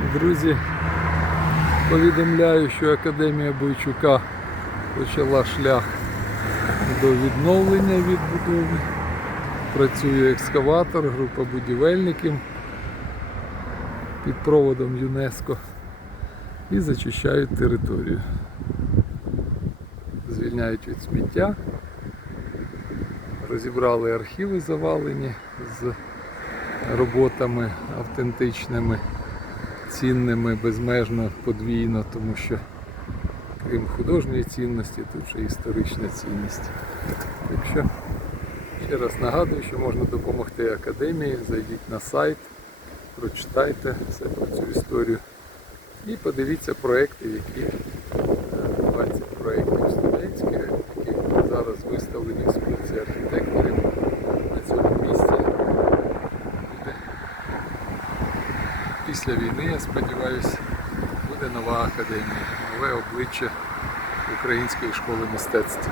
Друзі, повідомляю, що Академія Бойчука почала шлях до відновлення відбудови. Працює екскаватор, група будівельників під проводом ЮНЕСКО і зачищають територію. Звільняють від сміття, розібрали архіви завалені з роботами автентичними цінними безмежно подвійно, тому що крім художньої цінності, тут ще історична цінність. Так що ще раз нагадую, що можна допомогти академії, зайдіть на сайт, прочитайте все про цю історію і подивіться проекти, які е, 20 проєктів студентських, які зараз виставлені після війни, я сподіваюся, буде нова академія, нове обличчя Української школи мистецтв.